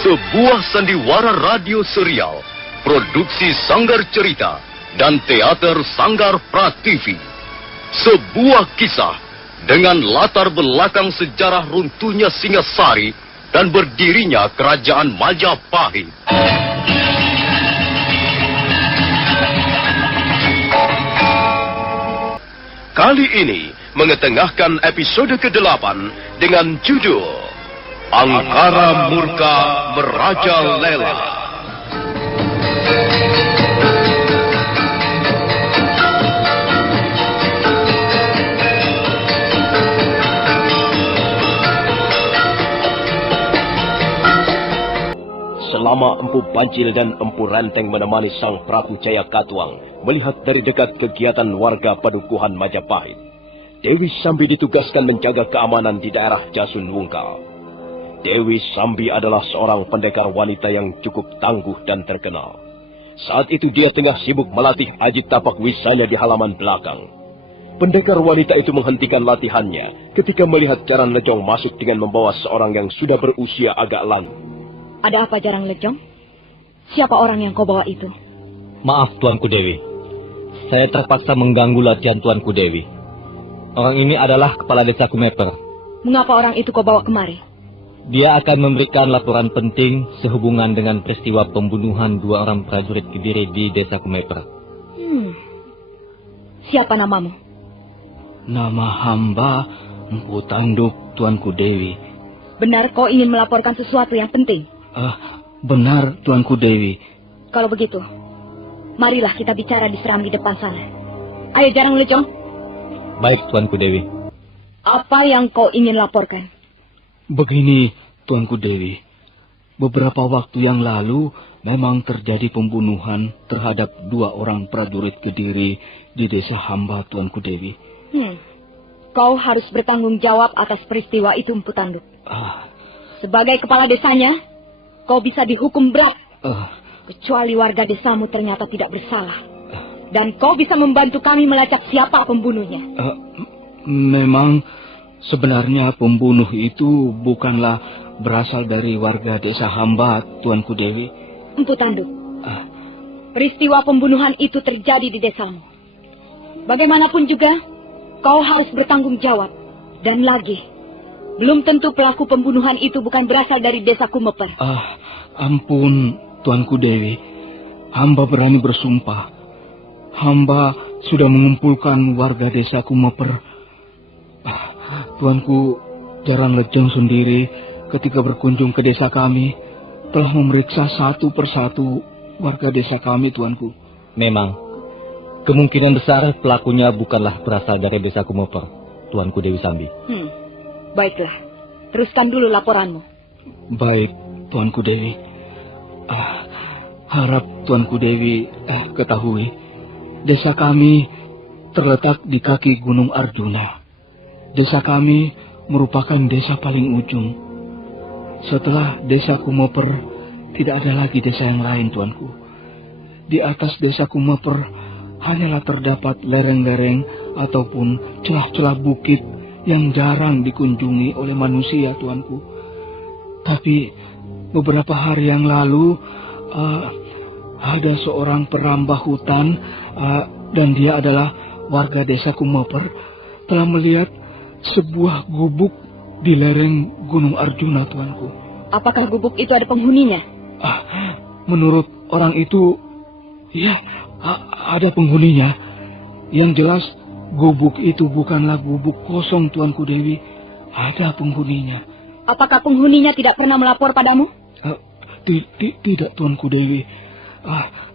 Sebuah sandiwara radio serial, produksi Sanggar Cerita dan Teater Sanggar Prativi. Sebuah kisah dengan latar belakang sejarah runtuhnya Singasari dan berdirinya Kerajaan Majapahit. Kali ini mengetengahkan episode ke-8 dengan judul Angkara Murka Merajalela. Selama Empu Pancil dan Empu Renteng menemani Sang Prabu Jaya Katuang melihat dari dekat kegiatan warga padukuhan Majapahit, Dewi Sambi ditugaskan menjaga keamanan di daerah Jasun Wungkal. Dewi Sambi adalah seorang pendekar wanita yang cukup tangguh dan terkenal. Saat itu dia tengah sibuk melatih Aji Tapak Wisaya di halaman belakang. Pendekar wanita itu menghentikan latihannya ketika melihat Jarang Lejong masuk dengan membawa seorang yang sudah berusia agak lanjut. Ada apa, Jarang Lejong? Siapa orang yang kau bawa itu? Maaf, Tuanku Dewi. Saya terpaksa mengganggu latihan Tuanku Dewi. Orang ini adalah kepala desa Kumeper. Mengapa orang itu kau bawa kemari? Dia akan memberikan laporan penting sehubungan dengan peristiwa pembunuhan 2 orang prajurit Kediri di desa Kumeper. Siapa namamu? Nama hamba Empu Tanduk, Tuanku Dewi. Benar kau ingin melaporkan sesuatu yang penting? Benar, Tuanku Dewi. Kalau begitu, marilah kita bicara di seram di depan sana. Ayo, Jarang Lejong. Baik, Tuanku Dewi. Apa yang kau ingin laporkan? Begini, Tuanku Dewi. Beberapa waktu yang lalu memang terjadi pembunuhan terhadap 2 orang prajurit Kediri di desa hamba, Tuanku Dewi. Kau harus bertanggung jawab atas peristiwa itu, Empu Tanduk. Sebagai kepala desanya, kau bisa dihukum berat. Kecuali warga desamu ternyata tidak bersalah. Dan kau bisa membantu kami melacak siapa pembunuhnya. Memang sebenarnya pembunuh itu bukanlah berasal dari warga desa hamba, Tuanku Dewi. Empu Tanduk, peristiwa pembunuhan itu terjadi di desamu. Bagaimanapun juga, kau harus bertanggung jawab. Dan lagi, belum tentu pelaku pembunuhan itu bukan berasal dari desa Kumeper. Ampun, Tuanku Dewi. Hamba berani bersumpah. Hamba sudah mengumpulkan warga desa Kumeper. Tuanku Jarang Lejong sendiri ketika berkunjung ke desa kami telah memeriksa satu persatu warga desa kami, Tuanku. Memang, kemungkinan besar pelakunya bukanlah berasal dari desa Kumeper, Tuanku Dewi Sambi. Baiklah, teruskan dulu laporanmu. Baik, Tuanku Dewi. Harap Tuanku Dewi ketahui, desa kami terletak di kaki Gunung Arjuna. Desa kami merupakan desa paling ujung. Setelah desa Kumeper, tidak ada lagi desa yang lain, Tuanku. Di atas desa Kumeper hanyalah terdapat lereng-lereng ataupun celah-celah bukit yang jarang dikunjungi oleh manusia, Tuanku. Tapi beberapa hari yang lalu ada seorang perambah hutan dan dia adalah warga desa Kumeper telah melihat sebuah gubuk di lereng Gunung Arjuna, Tuanku. Apakah gubuk itu ada penghuninya? Menurut orang itu, ya, ada penghuninya. Yang jelas, gubuk itu bukanlah gubuk kosong, Tuanku Dewi. Ada penghuninya. Apakah penghuninya tidak pernah melapor padamu? Tidak, Tuanku Dewi.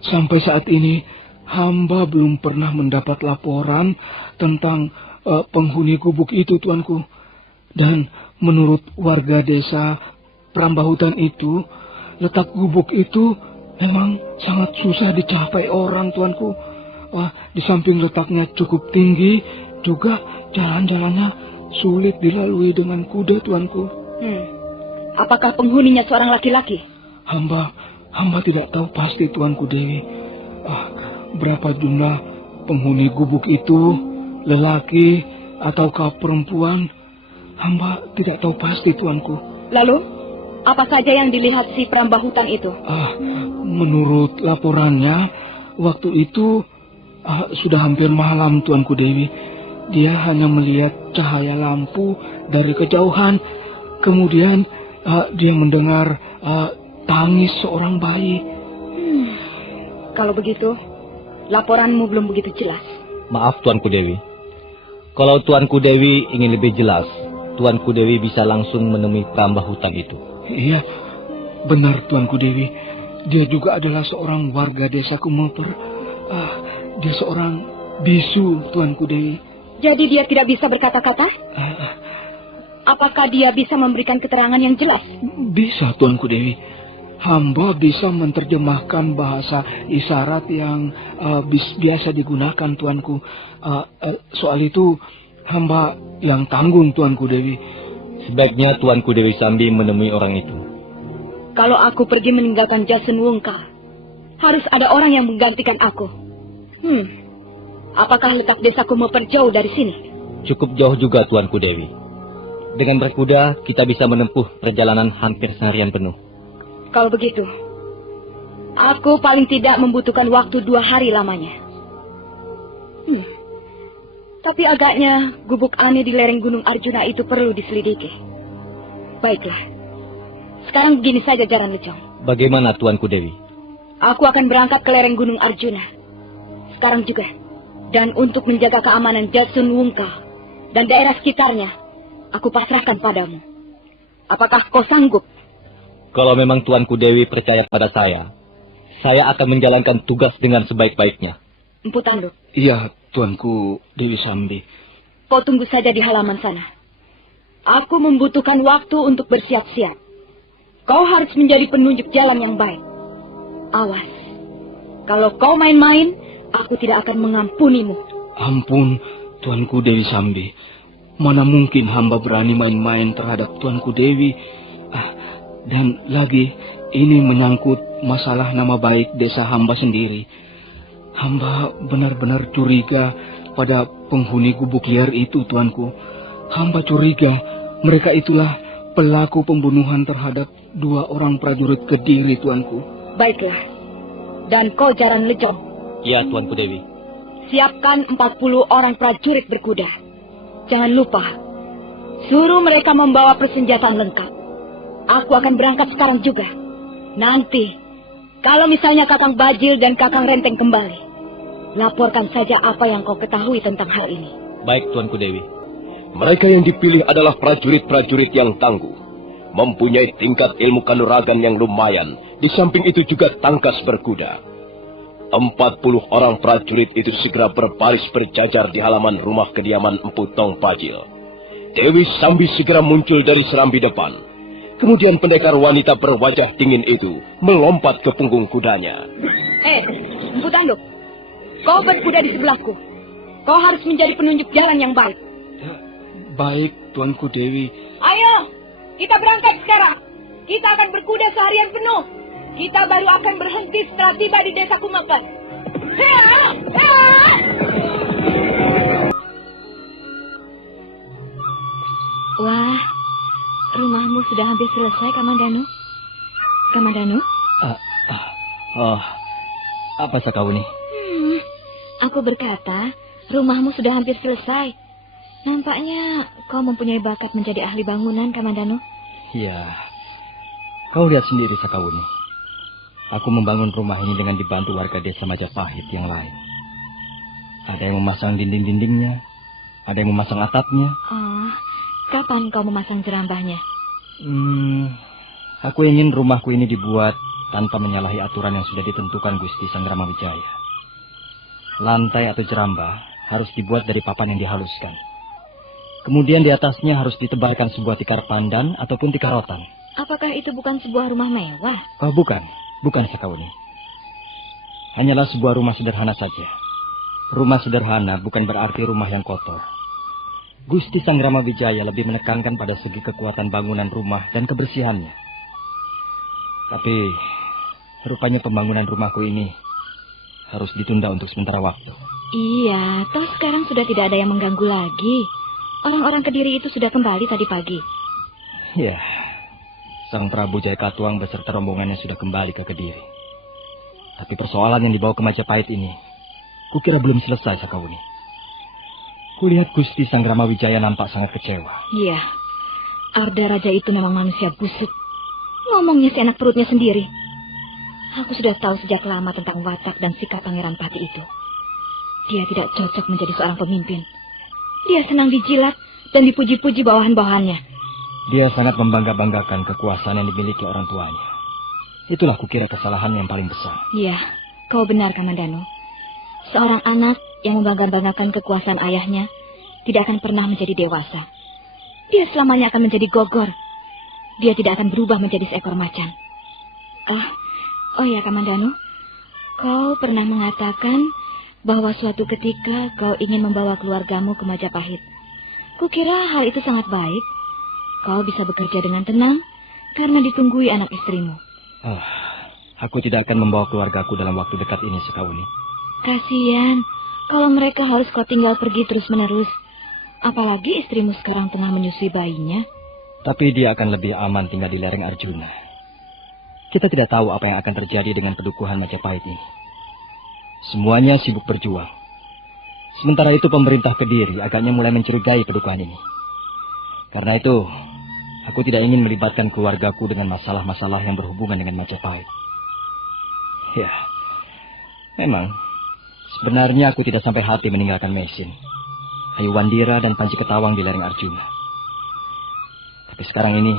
Sampai saat ini, hamba belum pernah mendapat laporan tentang penghuni gubuk itu, Tuanku. Dan menurut warga desa perambah hutan itu, letak gubuk itu memang sangat susah dicapai orang, Tuanku. Di samping letaknya cukup tinggi, juga jalan-jalannya sulit dilalui dengan kuda, Tuanku. Apakah penghuninya seorang laki-laki? Hamba tidak tahu pasti, Tuanku Dewi. Berapa jumlah penghuni gubuk itu, lelaki ataukah perempuan, hamba tidak tahu pasti, Tuanku. Lalu, Apa saja yang dilihat si perambah hutan itu? Menurut laporannya, waktu itu sudah hampir malam, Tuanku Dewi. Dia hanya melihat cahaya lampu dari kejauhan. Kemudian dia mendengar tangis seorang bayi. Kalau begitu, laporanmu belum begitu jelas. Maaf Tuanku Dewi. Kalau Tuanku Dewi ingin lebih jelas, Tuanku Dewi bisa langsung menemui perambah hutan itu. Iya, benar Tuanku Dewi. Dia juga adalah seorang warga desa Kumoper. Dia seorang bisu, Tuanku Dewi. Jadi dia tidak bisa berkata-kata? Apakah dia bisa memberikan keterangan yang jelas? Bisa, Tuanku Dewi. Hamba bisa menerjemahkan bahasa isyarat yang biasa digunakan, Tuanku. Soal itu, hamba yang tanggung, Tuanku Dewi. Sebaiknya Tuanku Dewi Sambi menemui orang itu. Kalau aku pergi meninggalkan Jasun Wungka, harus ada orang yang menggantikan aku. Apakah letak desaku jauh dari sini? Cukup jauh juga Tuanku Dewi. Dengan berkuda, kita bisa menempuh perjalanan hampir seharian penuh. Kalau begitu, aku paling tidak membutuhkan waktu 2 hari lamanya. Tapi agaknya gubuk aneh di lereng Gunung Arjuna itu perlu diselidiki. Baiklah. Sekarang begini saja Jaran Lejong. Bagaimana Tuanku Dewi? Aku akan berangkat ke lereng Gunung Arjuna. Sekarang juga. Dan untuk menjaga keamanan Jasun Wungka dan daerah sekitarnya, aku pasrahkan padamu. Apakah kau sanggup? Kalau memang Tuanku Dewi percaya pada saya akan menjalankan tugas dengan sebaik-baiknya. Empu Tanduk. Iya, Tuanku Dewi Sambi. Kau tunggu saja di halaman sana. Aku membutuhkan waktu untuk bersiap-siap. Kau harus menjadi penunjuk jalan yang baik. Awas. Kalau kau main-main, aku tidak akan mengampunimu. Ampun, Tuanku Dewi Sambi. Mana mungkin hamba berani main-main terhadap Tuanku Dewi. Dan lagi, ini menyangkut masalah nama baik desa hamba sendiri. Hamba benar-benar curiga pada penghuni gubuk liar itu, Tuanku. Hamba curiga mereka itulah pelaku pembunuhan terhadap 2 orang prajurit Kediri, Tuanku. Baiklah. Dan kau Jaran Lejong. Ya, Tuanku Dewi. Siapkan 40 orang prajurit berkuda. Jangan lupa, suruh mereka membawa persenjataan lengkap. Aku akan berangkat sekarang juga. Nanti, kalau misalnya Kakang Bajil dan Kakang Renteng kembali, laporkan saja apa yang kau ketahui tentang hal ini. Baik, Tuanku Dewi. Mereka yang dipilih adalah prajurit-prajurit yang tangguh, mempunyai tingkat ilmu kanuragan yang lumayan, di samping itu juga tangkas berkuda. 40 orang prajurit itu segera berbaris berjajar di halaman rumah kediaman Empu Tong Bajil. Dewi Sambi segera muncul dari serambi depan. Kemudian pendekar wanita berwajah dingin itu melompat ke punggung kudanya. Empu Tanduk, kau berkuda di sebelahku. Kau harus menjadi penunjuk jalan yang baik. Baik, Tuanku Dewi. Ayo, kita berangkat sekarang. Kita akan berkuda seharian penuh. Kita baru akan berhenti setelah tiba di desa Kumoper. Wah, rumahmu sudah hampir selesai, Kamandanu. Kamandanu? Apa kau ini? Aku berkata, rumahmu sudah hampir selesai. Nampaknya kau mempunyai bakat menjadi ahli bangunan, Kamandanu. Ya, kau lihat sendiri Sakawuni. Aku membangun rumah ini dengan dibantu warga desa Majapahit yang lain. Ada yang memasang dinding-dindingnya, ada yang memasang atapnya. Oh, kapan kau memasang jerambahnya? Aku ingin rumahku ini dibuat tanpa menyalahi aturan yang sudah ditentukan Gusti Sang Ramawijaya. Lantai atau jerambah harus dibuat dari papan yang dihaluskan. Kemudian di atasnya harus ditebarkan sebuah tikar pandan ataupun tikar rotan. Apakah itu bukan sebuah rumah mewah? Oh, bukan Sakawuni. Hanyalah sebuah rumah sederhana saja. Rumah sederhana bukan berarti rumah yang kotor. Gusti Sang Ramawijaya lebih menekankan pada segi kekuatan bangunan rumah dan kebersihannya. Tapi rupanya pembangunan rumahku ini harus ditunda untuk sementara waktu. Iya, toh sekarang sudah tidak ada yang mengganggu lagi. Orang-orang Kediri itu sudah kembali tadi pagi. Ya, Sang Prabu Jayakatwang beserta rombongannya sudah kembali ke Kediri. Tapi persoalan yang dibawa ke Majapahit ini, kukira belum selesai, Sakawuni. Kulihat Gusti Sang Ramawijaya nampak sangat kecewa. Iya, Arda Raja itu memang manusia busuk. Ngomongnya seenak perutnya sendiri. Aku sudah tahu sejak lama tentang watak dan sikap Pangeran Pati itu. Dia tidak cocok menjadi seorang pemimpin. Dia senang dijilat dan dipuji-puji bawahan-bawahannya. Dia sangat membangga-banggakan kekuasaan yang dimiliki orang tuanya. Itulah kukira kesalahan yang paling besar. Iya, kau benar, Kamandano. Seorang anak yang membangga-banggakan kekuasaan ayahnya tidak akan pernah menjadi dewasa. Dia selamanya akan menjadi gogor. Dia tidak akan berubah menjadi seekor macan. Oh ya, Kamandano. Kau pernah mengatakan bahwa suatu ketika kau ingin membawa keluargamu ke Majapahit. Kukira hal itu sangat baik. Kau bisa bekerja dengan tenang karena ditunggui anak istrimu. Aku tidak akan membawa keluargaku dalam waktu dekat ini, Sakawuni. Kasihan kalau mereka harus kau tinggal pergi terus-menerus. Apalagi istrimu sekarang tengah menyusui bayinya. Tapi dia akan lebih aman tinggal di lereng Arjuna. Kita tidak tahu apa yang akan terjadi dengan pedukuhan Majapahit ini. Semuanya sibuk berjuang. Sementara itu pemerintah Kediri agaknya mulai mencurigai pedukuhan ini. Karena itu, aku tidak ingin melibatkan keluargaku dengan masalah-masalah yang berhubungan dengan Majapahit. Ya, memang, sebenarnya aku tidak sampai hati meninggalkan Mesin, Hayuwandira dan Panji Ketawang di lereng Arjuna. Tapi sekarang ini,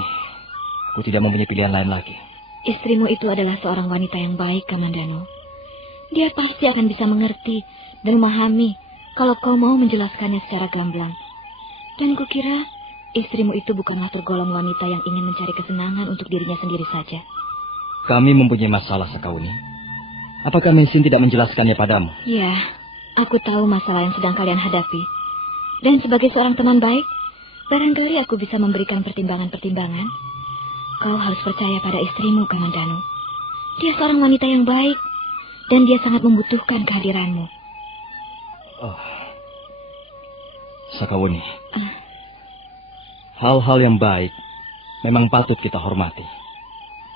aku tidak mempunyai pilihan lain lagi. Istrimu itu adalah seorang wanita yang baik, Kamandano. Dia pasti akan bisa mengerti dan memahami kalau kau mau menjelaskannya secara gamblang. Dan kukira istrimu itu bukanlah tergolong wanita yang ingin mencari kesenangan untuk dirinya sendiri saja. Kami mempunyai masalah, Sakawuni. Apakah Mesin tidak menjelaskannya padamu? Ya, aku tahu masalah yang sedang kalian hadapi. Dan sebagai seorang teman baik, barangkali aku bisa memberikan pertimbangan-pertimbangan. Kau harus percaya pada istrimu, Kamandano. Dia seorang wanita yang baik, dan dia sangat membutuhkan kehadiranmu. Sakawuni, hal-hal yang baik memang patut kita hormati.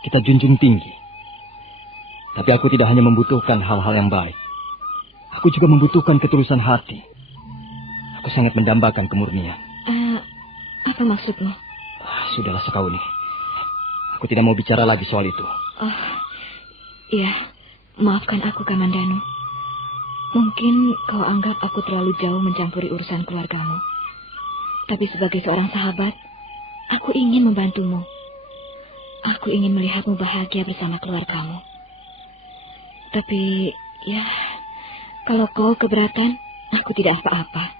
Kita junjung tinggi. Tapi aku tidak hanya membutuhkan hal-hal yang baik. Aku juga membutuhkan ketulusan hati. Aku sangat mendambakan kemurnian. Apa maksudmu? Sudahlah, Sakawuni. Aku tidak mau bicara lagi soal itu. Iya. Maafkan aku, Kamandano. Mungkin kau anggap aku terlalu jauh mencampuri urusan keluargamu. Tapi sebagai seorang sahabat, aku ingin membantumu. Aku ingin melihatmu bahagia bersama keluargamu. Tapi, ya, kalau kau keberatan, aku tidak apa-apa.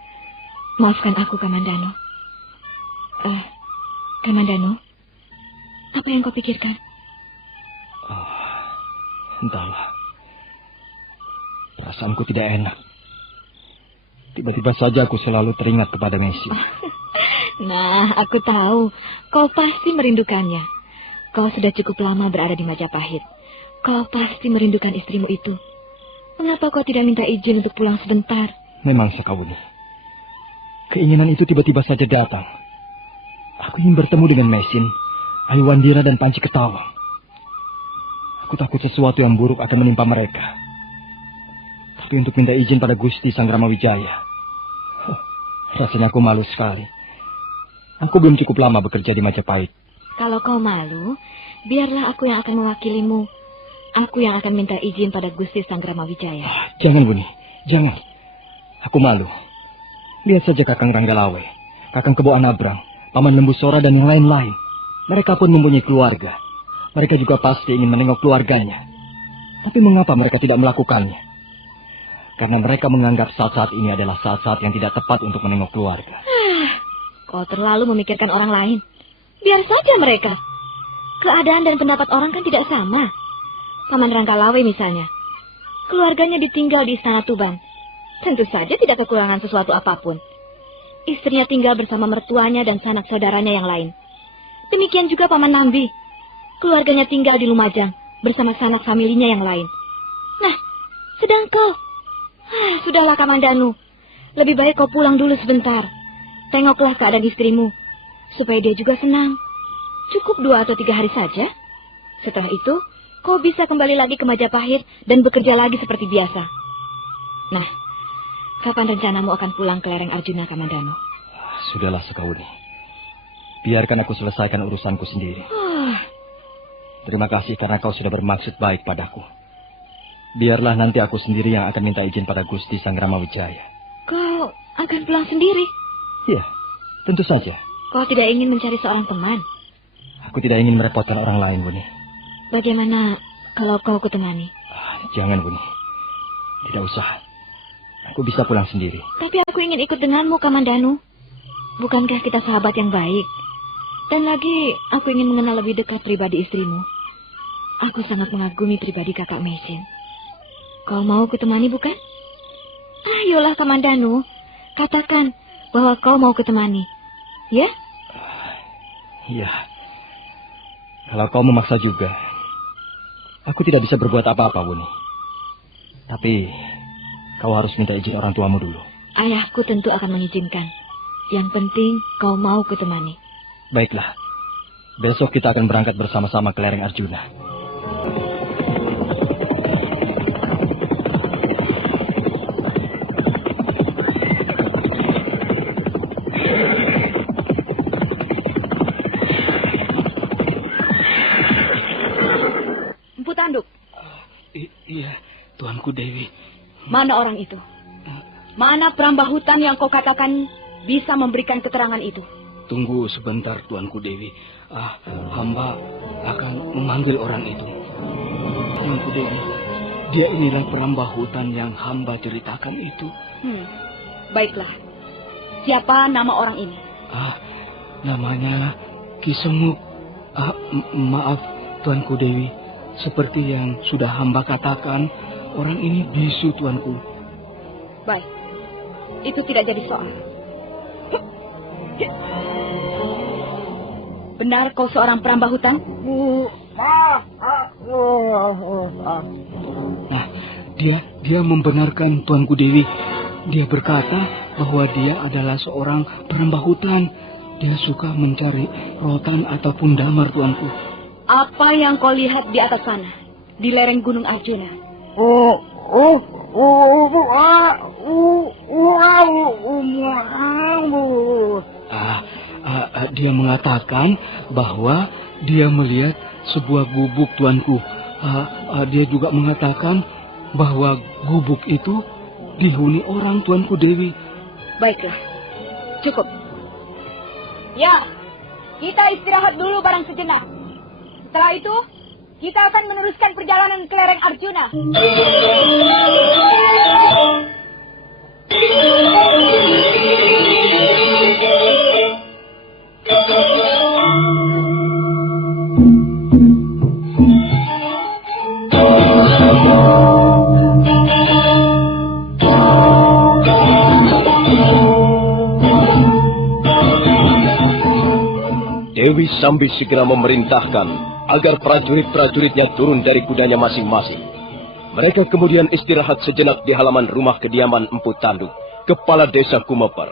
Maafkan aku, Kamandano. Kamandano, apa yang kau pikirkan? Entahlah. Perasaanku tidak enak. Tiba-tiba saja aku selalu teringat kepada Mesin. Nah, aku tahu. Kau pasti merindukannya. Kau sudah cukup lama berada di Majapahit. Kau pasti merindukan istrimu itu. Mengapa kau tidak minta izin untuk pulang sebentar? Memang, Sakawuni. Keinginan itu tiba-tiba saja datang. Aku ingin bertemu dengan Mesin, Hayuwandira dan Panji Ketawang. Aku takut sesuatu yang buruk akan menimpa mereka. Tapi untuk minta izin pada Gusti Sang Ramawijaya, rasanya aku malu sekali. Aku belum cukup lama bekerja di Majapahit. Kalau kau malu, biarlah aku yang akan mewakilimu. Aku yang akan minta izin pada Gusti Sang Ramawijaya. Jangan, Buni. Jangan. Aku malu. Lihat saja Kakang Ranggalawe, Kakang Kebo Anabrang, Paman Lembu Sora dan yang lain-lain. Mereka pun mempunyai keluarga. Mereka juga pasti ingin menengok keluarganya. Tapi mengapa mereka tidak melakukannya? Karena mereka menganggap saat-saat ini adalah saat-saat yang tidak tepat untuk menengok keluarga. Kau terlalu memikirkan orang lain. Biar saja mereka. Keadaan dan pendapat orang kan tidak sama. Paman Ranggalawe misalnya. Keluarganya ditinggal di Istana Tuban. Tentu saja tidak kekurangan sesuatu apapun. Istrinya tinggal bersama mertuanya dan sanak saudaranya yang lain. Demikian juga Paman Nambi. Keluarganya tinggal di Lumajang bersama sanak familinya yang lain. Nah, sedang kau. Sudahlah, Kamandanu. Lebih baik kau pulang dulu sebentar. Tengoklah keadaan istrimu, supaya dia juga senang. Cukup 2 atau 3 hari saja. Setelah itu, kau bisa kembali lagi ke Majapahit dan bekerja lagi seperti biasa. Nah, kapan rencanamu akan pulang ke lereng Arjuna, Kamandanu? Sudahlah, Sekauni. Biarkan aku selesaikan urusanku sendiri. Terima kasih karena kau sudah bermaksud baik padaku. Biarlah nanti aku sendiri yang akan minta izin pada Gusti Sang Ramawijaya. Kau akan pulang sendiri? Iya, tentu saja. Kau tidak ingin mencari seorang teman? Aku tidak ingin merepotkan orang lain, Buni. Bagaimana kalau kau kutemani? Jangan, Buni. Tidak usah. Aku bisa pulang sendiri. Tapi aku ingin ikut denganmu, Kamandanu. Bukankah kita sahabat yang baik? Dan lagi, aku ingin mengenal lebih dekat pribadi istrimu. Aku sangat mengagumi pribadi kakak Mesin. Kau mau kutemani, bukan? Ayolah, Kamandanu. Katakan bahwa kau mau kutemani. Ya? Iya. Kalau kau memaksa juga, aku tidak bisa berbuat apa-apa, Buni. Tapi, kau harus minta izin orang tuamu dulu. Ayahku tentu akan mengizinkan. Yang penting kau mau kutemani. Baiklah. Besok kita akan berangkat bersama-sama ke lereng Arjuna. Empu Tanduk. Iya, Tuanku Dewi. Mana orang itu? Mana perambah hutan yang kau katakan bisa memberikan keterangan itu? Tunggu sebentar, Tuanku Dewi. Hamba akan memanggil orang itu. Tuanku Dewi, dia inilah perambah hutan yang hamba ceritakan itu. Baiklah. Siapa nama orang ini? Namanya Kisemuk. Maaf, Tuanku Dewi. Seperti yang sudah hamba katakan, orang ini bisu, Tuanku. Baik. Itu tidak jadi soal. Benar kau seorang perambah hutan? Nah, dia membenarkan, Tuanku Dewi. Dia berkata bahwa dia adalah seorang perambah hutan. Dia suka mencari rotan ataupun damar, Tuanku. Apa yang kau lihat di atas sana, di lereng Gunung Arjuna? Dia mengatakan bahwa dia melihat sebuah gubuk, Tuanku. Dia juga mengatakan bahwa gubuk itu dihuni orang, Tuanku Dewi. Baiklah, cukup. Ya, kita istirahat dulu barang sejenak. Setelah itu, kita akan meneruskan perjalanan ke lereng Arjuna. Dewi Sambi segera memerintahkan agar prajurit-prajuritnya turun dari kudanya masing-masing. Mereka kemudian istirahat sejenak di halaman rumah kediaman Empu Tanduk, kepala desa Kumeper.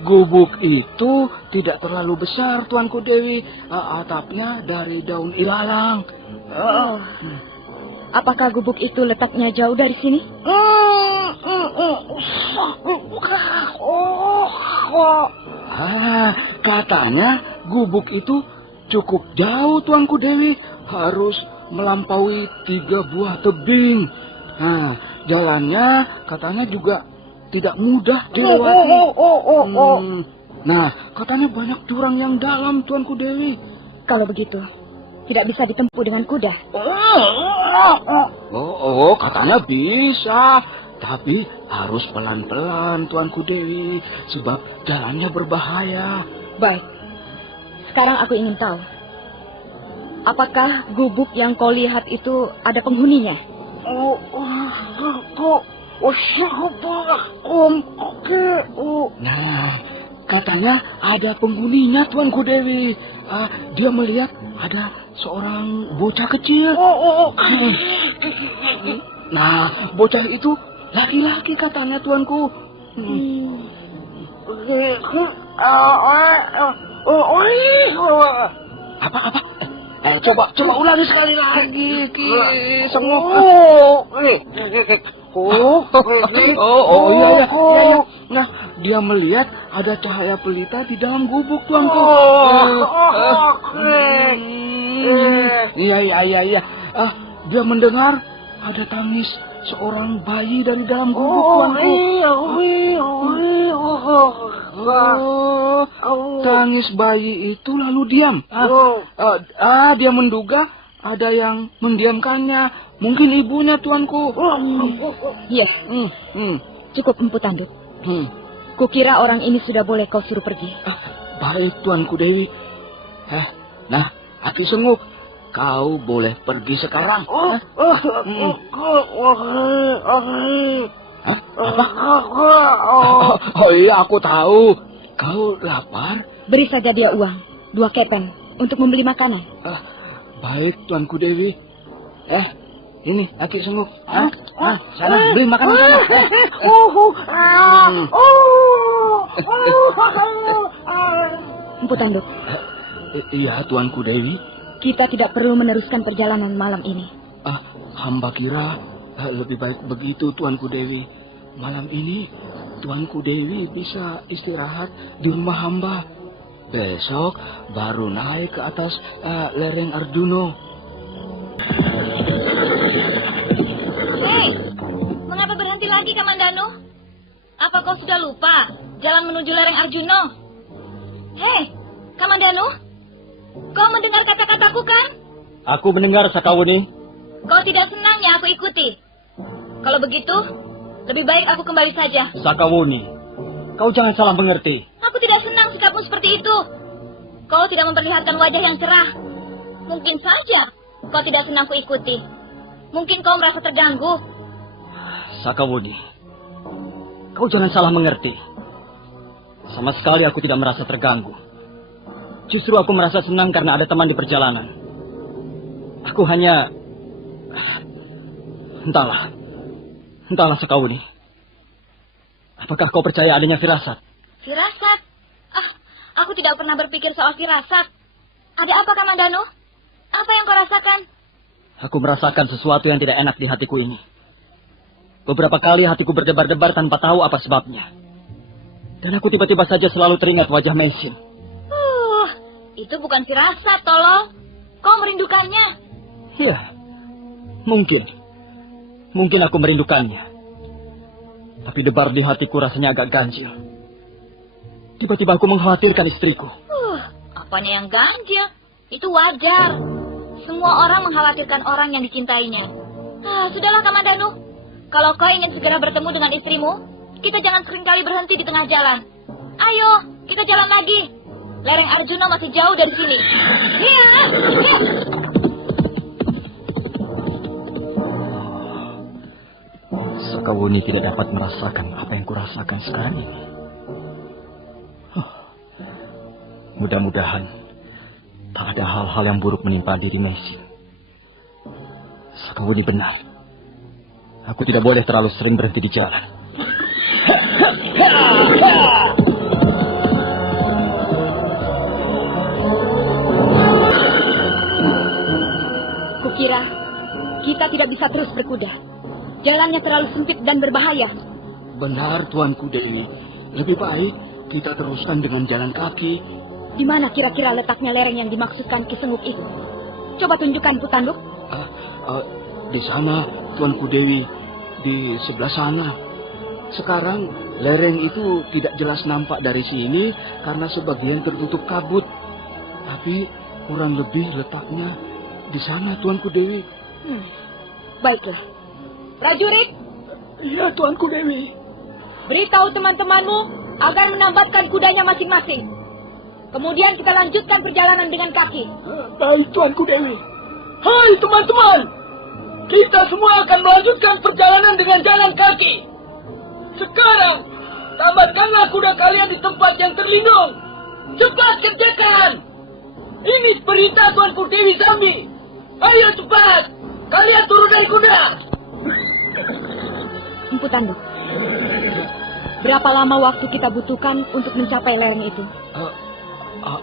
Gubuk itu tidak terlalu besar, Tuanku Dewi. Atapnya dari daun ilalang. Apakah gubuk itu letaknya jauh dari sini? Katanya gubuk itu cukup jauh, Tuanku Dewi. Harus melampaui 3 buah tebing. Jalannya katanya juga tidak mudah dilewati. Katanya banyak jurang yang dalam, Tuanku Dewi. Kalau begitu, tidak bisa ditempuh dengan kuda. Katanya bisa. Tapi harus pelan-pelan, Tuanku Dewi. Sebab jalannya berbahaya. Baik. Sekarang aku ingin tahu. Apakah gubuk yang kau lihat itu ada penghuninya? Katanya ada penghuninya, Tuanku Dewi. Dia melihat ada seorang bocah kecil. Bocah itu laki-laki katanya, Tuanku. Apa? Coba ulangi sekali lagi, Ki Sengok. Iya. Nah, dia melihat ada cahaya pelita di dalam gubuk, tuanku. Iya. Dia mendengar ada tangis seorang bayi dari dalam gubuk, tuanku. Tangis bayi itu lalu diam. Dia menduga ada yang mendiamkannya. Mungkin ibunya, tuanku. Iya, cukup Empu Tanduk. Kukira orang ini sudah boleh kau suruh pergi. Baik, Tuanku Dewi. Nah, Aki Senguk, kau boleh pergi sekarang. Apa? Oh iya, aku tahu. Kau lapar? Beri saja dia uang, 2 kepen, untuk membeli makanan. Baik, Tuanku Dewi. Ini Aki Senguk. Sana beli makanan sana. Empu Tanduk, Iya, Tuanku Dewi. kita tidak perlu meneruskan perjalanan malam ini. Hamba kira lebih baik begitu, Tuanku Dewi. Malam ini Tuanku Dewi bisa istirahat di rumah hamba. Besok baru naik ke atas lereng Arjuna. Hei, mengapa berhenti lagi, Kamandanu? Apa kau sudah lupa jalan menuju lereng Arjuna? Hei, Kamandanu, kau mendengar kata-kataku kan? Aku mendengar, Sakawuni. Kau tidak senang ya aku ikuti? Kalau begitu, lebih baik aku kembali saja. Sakawuni, kau jangan salah mengerti. Aku tidak senang sikapmu seperti itu. Kau tidak memperlihatkan wajah yang cerah. Mungkin saja kau tidak senang ku ikuti. Mungkin kau merasa terganggu. Sakawuni, kau jangan salah mengerti. Sama sekali aku tidak merasa terganggu. Justru aku merasa senang karena ada teman di perjalanan. Aku hanya... Entahlah, Sakawuni. Apakah kau percaya adanya firasat? Firasat? Aku tidak pernah berpikir soal firasat. Ada apa, Kamandanu? Apa yang kau rasakan? Aku merasakan sesuatu yang tidak enak di hatiku ini. Beberapa kali hatiku berdebar-debar tanpa tahu apa sebabnya. Dan aku tiba-tiba saja selalu teringat wajah Mesin. Itu bukan firasat, tolong. Kau merindukannya. Iya, mungkin aku merindukannya. Tapi debar di hatiku rasanya agak ganjil. Tiba-tiba aku mengkhawatirkan istriku. Apanya yang ganjil? Itu wajar. Semua orang mengkhawatirkan orang yang dicintainya. Sudahlah, Kamandanu. Kalau kau ingin segera bertemu dengan istrimu, kita jangan seringkali berhenti di tengah jalan. Ayo, kita jalan lagi. Lereng Arjuna masih jauh dari sini. Iya. Sakawuni tidak dapat merasakan apa yang kurasakan sekarang ini. Mudah-mudahan tak ada hal-hal yang buruk menimpa diri Mesin. Sakawuni benar. Aku tidak boleh terlalu sering berhenti di jalan. Kukira kita tidak bisa terus berkuda. Jalannya terlalu sempit dan berbahaya. Benar, Tuanku Dewi. Lebih baik kita teruskan dengan jalan kaki. Di mana kira-kira letaknya lereng yang dimaksudkan Ki Senguk itu? Coba tunjukkan, Empu Tanduk. Di sana, Tuanku Dewi. Di sebelah sana. Sekarang lereng itu tidak jelas nampak dari sini karena sebagian tertutup kabut. Tapi kurang lebih letaknya di sana, Tuanku Dewi. Baiklah. Prajurit. Iya, Tuanku Dewi. Beritahu teman-temanmu agar menambahkan kudanya masing-masing. Kemudian kita lanjutkan perjalanan dengan kaki. Baik, Tuanku Dewi. Hai, teman-teman. Kita semua akan melanjutkan perjalanan dengan jalan kaki. Sekarang, tamatkanlah kuda kalian di tempat yang terlindung. Cepat kerjakan. Ini perintah Tuanku Dewi Sambi. Ayo cepat. Kalian turun dari kuda. Empu Tanduk. Berapa lama waktu kita butuhkan untuk mencapai lereng itu?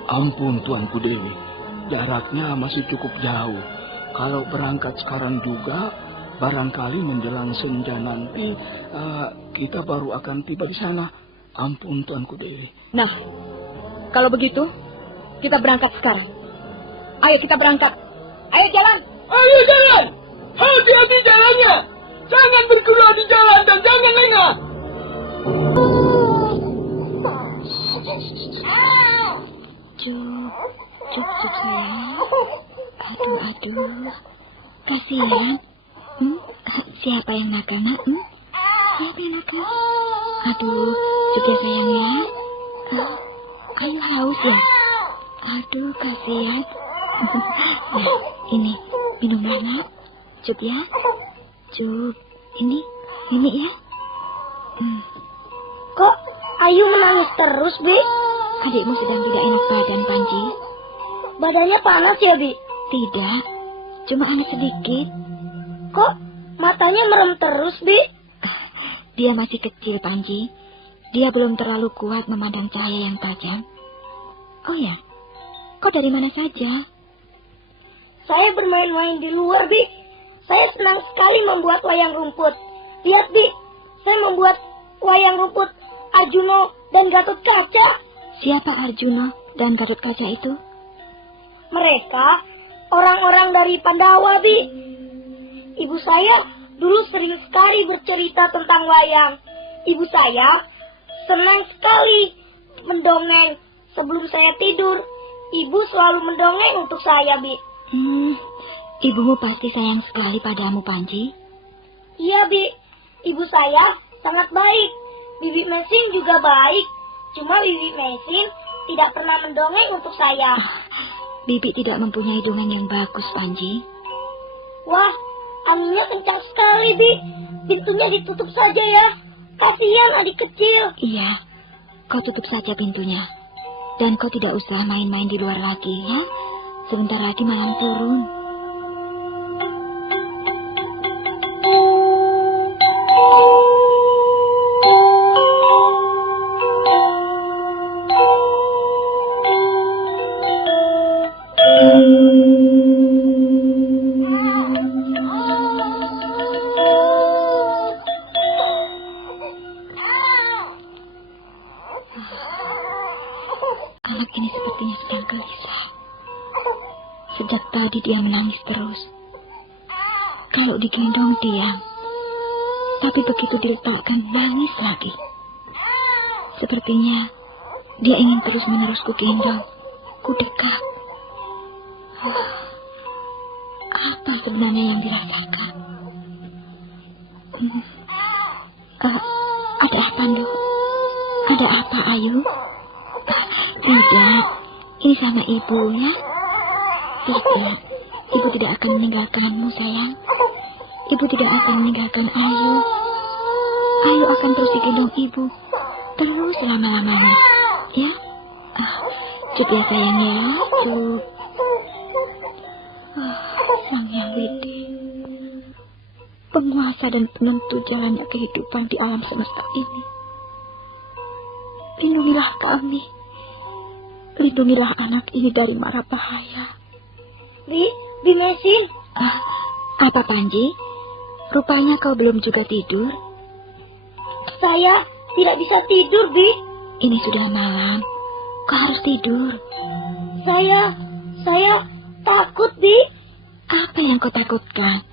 Ampun, Tuanku Dewi. Jaraknya masih cukup jauh. Kalau berangkat sekarang juga, barangkali menjelang senja nanti, kita baru akan tiba di sana. Ampun, Tuanku Dewi. Nah, kalau begitu, kita berangkat sekarang. Ayo kita berangkat. Ayo jalan. Ayo jalan! Hati-hati jalannya! Jangan bergerak di jalan dan jangan lengah! Cuk sayang. Aduh. Kasihan. Siapa yang nakal, nak? Siapa yang nakal? Aduh, Cuk ya sayang ya. Ayo haus ya. Aduh, kasihan. Nah, ini minumlah nak. Cuk ya. Cuk, ini ya. Kok Ayu menangis terus, Bi? Adikmu sedang tidak enak badan, Panji. Badannya panas ya, Bi? Tidak, cuma aneh sedikit. Kok matanya merem terus, Bi? Dia masih kecil, Panji. Dia belum terlalu kuat memandang cahaya yang tajam. Oh ya, kau dari mana saja? Saya bermain-main di luar, Bi. Saya senang sekali membuat wayang rumput. Lihat, Bi, saya membuat wayang rumput Arjuna dan Gatot Kaca. Siapa Arjuna dan Gatot Kaca itu? Mereka orang-orang dari Pandawa, Bi. Ibu saya dulu sering sekali bercerita tentang wayang. Ibu saya senang sekali mendongeng. Sebelum saya tidur, ibu selalu mendongeng untuk saya, Bi. Ibumu pasti sayang sekali padamu, Panji. Iya, Bi. Ibu saya sangat baik. Bibi Mesin juga baik. Cuma Bibi Mesin tidak pernah mendongeng untuk saya. Bibi tidak mempunyai dongeng yang bagus, Panji. Wah, anginnya kencang sekali, Bi. Pintunya ditutup saja ya. Kasihan adik kecil. Iya, kau tutup saja pintunya. Dan kau tidak usah main-main di luar lagi, ya. Sebentar lagi malam turun. Anak ini sepertinya sedang gelisah. Sejak tadi dia menangis terus. Kalau digendong diam. Tapi begitu diletakkan nangis lagi. Sepertinya dia ingin terus-menerus kugendong, kudekat. Apa sebenarnya yang dirasakan? Ada apa, Nduk? Ada apa, Ayu? Tidak, ini sama ibu ya. Tidak, ibu tidak akan meninggalkanmu, sayang. Ibu tidak akan meninggalkan Ayu. Ayu akan terus digendong ibu, terus selama-lamanya. Ya? Cuk ya, sayang ya. Cuk. Sang Yang Widi, penguasa dan penentu jalannya kehidupan di alam semesta ini. Lindungilah kami. Lindungilah anak ini dari mara bahaya. Bi Mesin. Apa, Panji? Rupanya kau belum juga tidur. Saya tidak bisa tidur, Bi. Ini sudah malam. Kau harus tidur. Saya takut, Bi. Apa yang kau takutkan?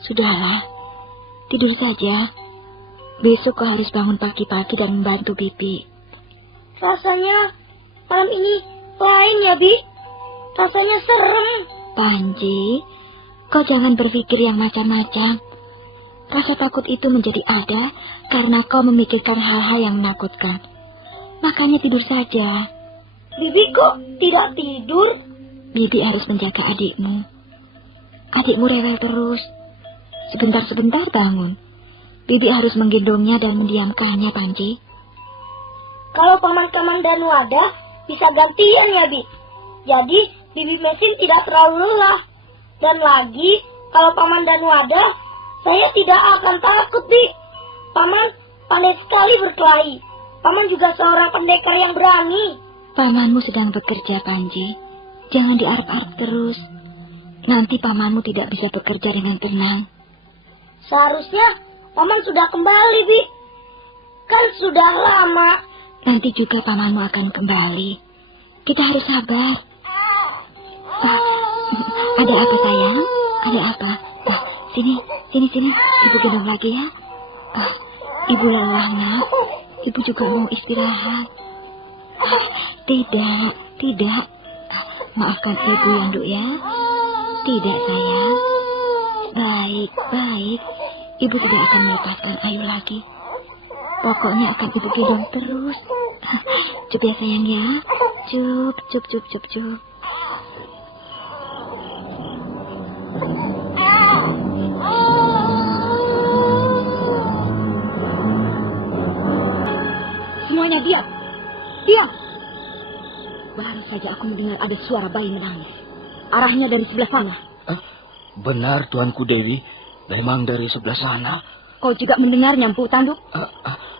Sudahlah, tidur saja. Besok kau harus bangun pagi-pagi dan membantu Bibi. Rasanya malam ini lain ya, Bi. Rasanya serem. Panji, kau jangan berpikir yang macam-macam. Rasa takut itu menjadi ada karena kau memikirkan hal-hal yang menakutkan. Makanya tidur saja. Bibi kok tidak tidur? Bibi harus menjaga adikmu. Adikmu rewel terus. Sebentar-sebentar bangun. Bibi harus menggendongnya dan mendiamkannya, Panji. Kalau Paman Kamandanu ada, bisa gantian ya, Bi. Jadi, Bibi Mesin tidak terlalu lelah. Dan lagi, kalau Paman Danu ada, saya tidak akan takut, Bi. Paman pandai sekali berkelahi. Paman juga seorang pendekar yang berani. Pamanmu sedang bekerja, Panji. Jangan diarep-arep terus. Nanti pamanmu tidak bisa bekerja dengan tenang. Seharusnya paman sudah kembali, Bi. Kan sudah lama. Nanti juga pamanmu akan kembali. Kita harus sabar. Ada apa, sayang? Ada apa? Sini. Ibu gendong lagi ya. Ibu lelah, nak. Ibu juga mau istirahat. Tidak. Maafkan ibu ya, Nduk ya. Tidak, sayang. Baik. Ibu tidak akan melepaskan Ayu lagi. Pokoknya akan ibu gendong terus. Cup ya, sayang ya. Cup. Semuanya diam. Baru saja aku mendengar ada suara bayi menangis. Arahnya dari sebelah sana. Benar, Tuanku Dewi. Memang dari sebelah sana. Kau juga mendengarnya, Empu Tanduk?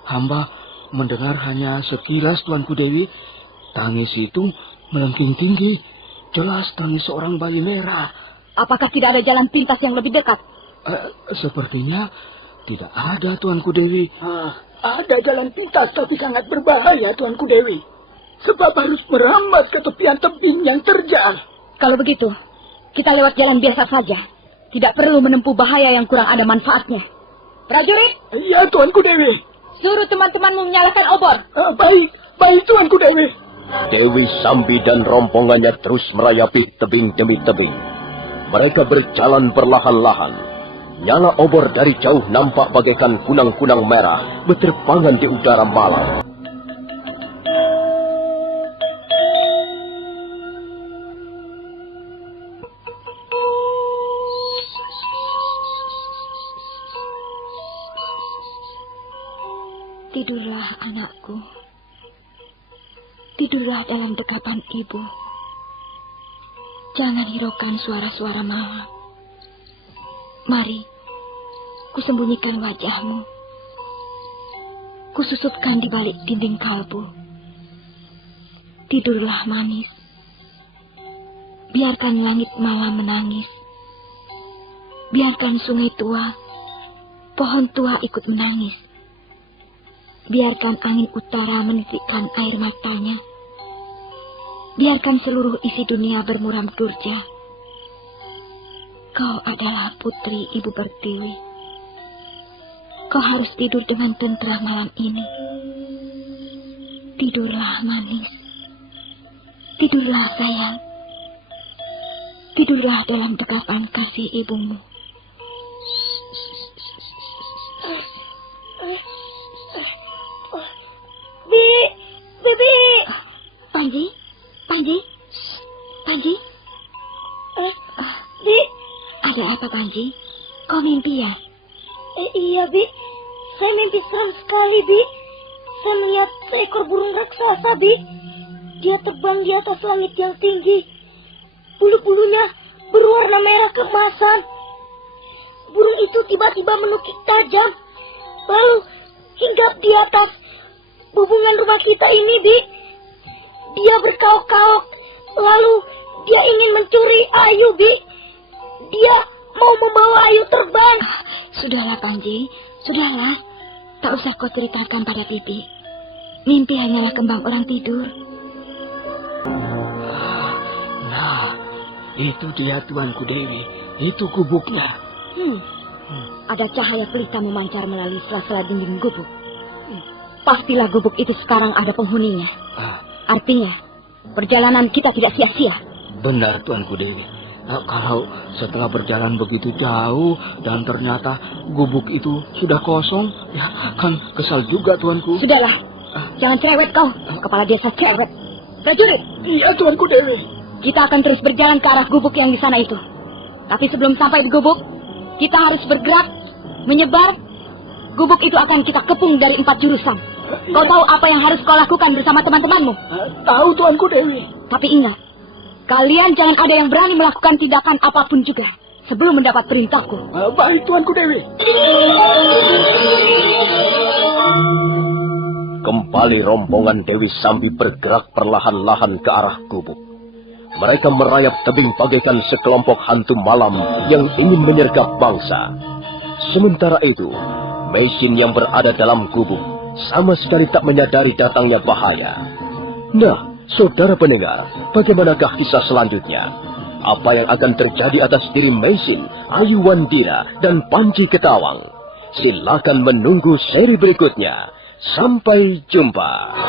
Hamba mendengar hanya sekilas, Tuanku Dewi. Tangis itu melengking tinggi. Jelas tangis seorang bayi merah. Apakah tidak ada jalan pintas yang lebih dekat? Sepertinya tidak ada, Tuanku Dewi. Ada jalan pintas tapi sangat berbahaya, Tuanku Dewi. Sebab harus merambat ke tepian tebing yang terjal. Kalau begitu, kita lewat jalan biasa saja. Tidak perlu menempuh bahaya yang kurang ada manfaatnya. Prajurit! Iya, Tuanku Dewi. Suruh teman-temanmu menyalakan obor. Baik, Tuanku Dewi. Dewi Sambi dan rombongannya terus merayapi tebing demi tebing. Mereka berjalan perlahan-lahan. Nyala obor dari jauh nampak bagaikan kunang-kunang merah berterbangan di udara malam. Tidurlah, anakku. Tidurlah dalam dekapan ibu. Jangan hiraukan suara-suara malam. Mari, kusembunyikan wajahmu. Kususupkan di balik dinding kalbu. Tidurlah manis. Biarkan langit malam menangis. Biarkan sungai tua, pohon tua ikut menangis. Biarkan angin utara menitikkan air matanya. Biarkan seluruh isi dunia bermuram durja. Kau adalah putri Ibu Pertiwi. Kau harus tidur dengan tentram malam ini. Tidurlah manis. Tidurlah sayang. Tidurlah dalam dekapan kasih ibumu. Bibi. Panji. Bi. Ada apa, Panji? Kau mimpi ya? Iya, Bi. Saya mimpi seram sekali, Bi. Saya melihat seekor burung raksasa, Bi. Dia terbang di atas langit yang tinggi. Bulu-bulunya berwarna merah keemasan. Burung itu tiba-tiba menukik tajam. Lalu hinggap di atas hubungan rumah kita ini, Bi. Dia berkaok-kaok. Lalu dia ingin mencuri Ayu, Bi. Dia mau membawa Ayu terbang. Sudahlah, Panji. Sudahlah. Tak usah kau ceritakan pada Titi. Mimpi hanyalah kembang orang tidur. Nah, itu dia, Tuanku Dewi. Itu gubuknya. Ada cahaya pelita memancar melalui sela-sela dinding gubuk. Pastilah gubuk itu sekarang ada penghuninya. Artinya, perjalanan kita tidak sia-sia. Benar, Tuanku Dewi. Kalau setelah berjalan begitu jauh dan ternyata gubuk itu sudah kosong, ya kan kesal juga, Tuanku. Sudahlah, jangan cerewet kau, kepala desa cerewet. Prajurit, Iya, Tuanku Dewi. kita akan terus berjalan ke arah gubuk yang di sana itu. Tapi sebelum sampai di gubuk, kita harus bergerak, menyebar. Gubuk itu akan kita kepung dari 4 jurusan. Kau tahu apa yang harus kau lakukan bersama teman-temanmu? Tahu, Tuanku Dewi. Tapi ingat, kalian jangan ada yang berani melakukan tindakan apapun juga sebelum mendapat perintahku. Baik, Tuanku Dewi. Kembali rombongan Dewi Sambi bergerak perlahan-lahan ke arah gubuk. Mereka merayap tebing bagaikan sekelompok hantu malam yang ingin menyergap bangsa. Sementara itu, Meisin yang berada dalam gubuk sama sekali tak menyadari datangnya bahaya. Nah, saudara pendengar, bagaimanakah kisah selanjutnya? Apa yang akan terjadi atas diri Meisin, Ayu Wandira, dan Panji Ketawang? Silakan menunggu seri berikutnya. Sampai jumpa.